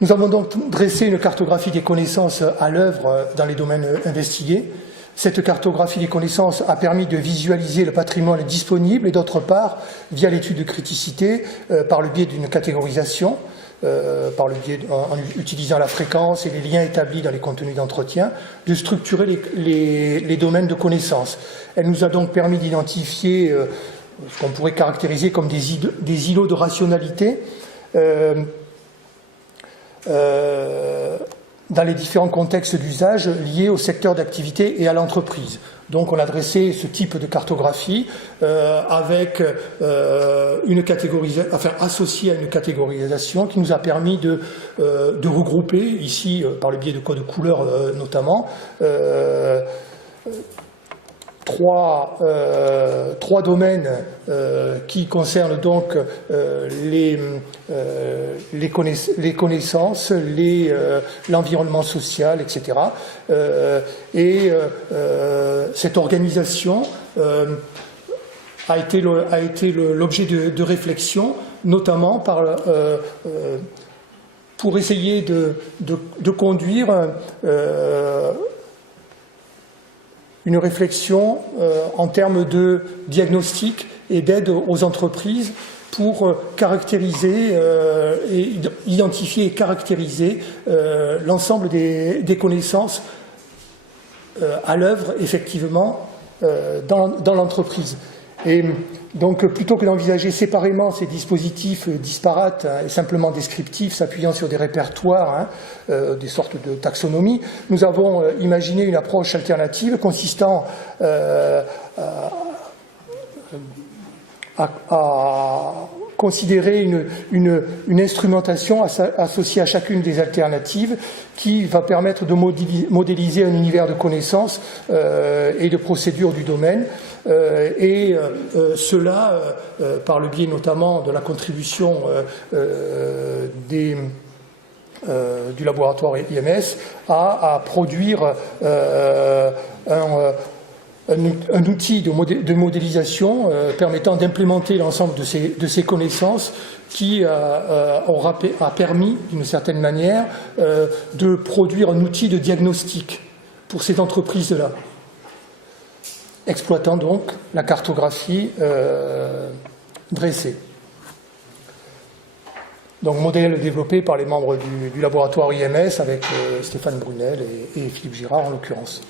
Nous avons donc dressé une cartographie des connaissances à l'œuvre dans les domaines investigués. Cette cartographie des connaissances a permis de visualiser le patrimoine disponible et d'autre part, via l'étude de criticité, par le biais d'une catégorisation, en utilisant la fréquence et les liens établis dans les contenus d'entretien, de structurer les domaines de connaissances. Elle nous a donc permis d'identifier ce qu'on pourrait caractériser comme des îlots de rationalité dans les différents contextes d'usage liés au secteur d'activité et à l'entreprise. Donc on a dressé ce type de cartographie avec une catégorisation, enfin associée à une catégorisation qui nous a permis de regrouper, ici par le biais de codes couleurs notamment, trois domaines qui concernent donc les connaissances, l'environnement social, etc. Cette organisation a été l'objet de réflexion, notamment pour essayer de conduire une réflexion en termes de diagnostic et d'aide aux entreprises pour caractériser, identifier et caractériser l'ensemble des connaissances à l'œuvre effectivement dans l'entreprise. Et donc, plutôt que d'envisager séparément ces dispositifs disparates et simplement descriptifs, s'appuyant sur des répertoires, des sortes de taxonomie, nous avons imaginé une approche alternative consistant à considérer une instrumentation associée à chacune des alternatives qui va permettre de modéliser un univers de connaissances et de procédures du domaine. Cela, par le biais notamment de la contribution du laboratoire IMS, à produire un outil de modélisation permettant d'implémenter l'ensemble de ces connaissances qui a permis, d'une certaine manière, de produire un outil de diagnostic pour ces entreprises-là, exploitant donc la cartographie dressée. Donc modèle développé par les membres du laboratoire IMS avec Stéphane Brunel et Philippe Girard en l'occurrence.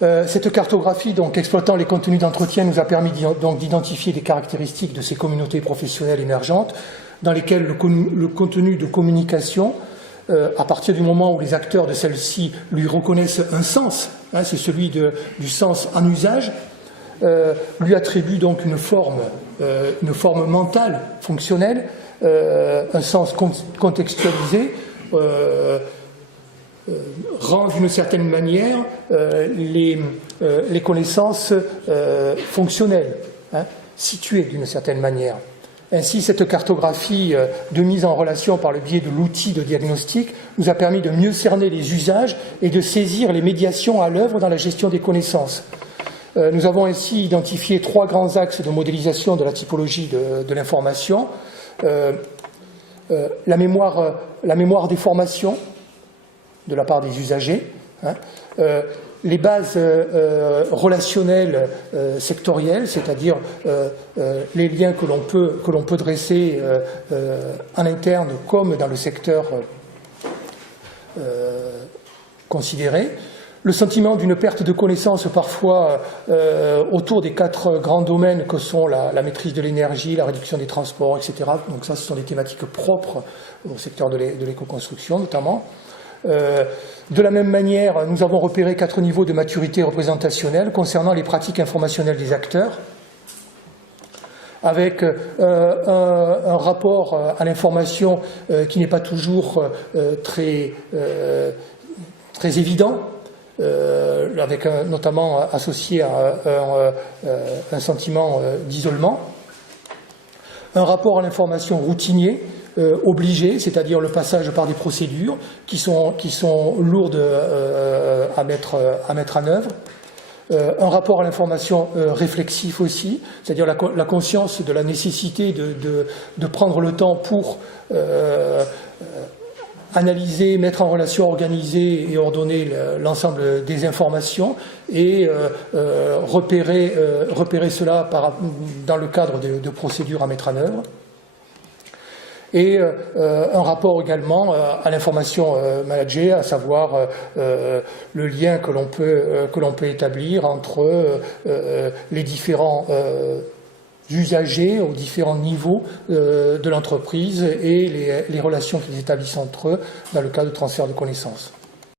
Cette cartographie, donc exploitant les contenus d'entretien, nous a permis donc d'identifier des caractéristiques de ces communautés professionnelles émergentes dans lesquelles le contenu de communication, à partir du moment où les acteurs de celle-ci lui reconnaissent un sens, c'est celui du sens en usage, lui attribue donc une forme mentale, fonctionnelle, un sens contextualisé, rend d'une certaine manière les connaissances fonctionnelles, situées d'une certaine manière. Ainsi, cette cartographie de mise en relation par le biais de l'outil de diagnostic nous a permis de mieux cerner les usages et de saisir les médiations à l'œuvre dans la gestion des connaissances. Nous avons ainsi identifié 3 grands axes de modélisation de la typologie de l'information. La mémoire des formations de la part des usagers, les bases relationnelles sectorielles, c'est-à-dire les liens que l'on peut dresser en interne comme dans le secteur considéré, le sentiment d'une perte de connaissances parfois autour des 4 grands domaines que sont la maîtrise de l'énergie, la réduction des transports, etc. Donc ça, ce sont des thématiques propres au secteur de l'éco-construction notamment. De la même manière, nous avons repéré 4 niveaux de maturité représentationnelle concernant les pratiques informationnelles des acteurs, avec un rapport à l'information qui n'est pas toujours très évident, avec notamment associé à un sentiment d'isolement, un rapport à l'information routinier, obligé, c'est-à-dire le passage par des procédures qui sont lourdes à mettre en œuvre, Un rapport à l'information réflexif aussi, c'est-à-dire la conscience de la nécessité de prendre le temps pour analyser, mettre en relation, organiser et ordonner l'ensemble des informations et repérer cela dans le cadre de procédures à mettre en œuvre. Et un rapport également à l'information managée, à savoir le lien que l'on peut établir entre les différents usagers aux différents niveaux de l'entreprise et les relations qu'ils établissent entre eux dans le cas de transfert de connaissances.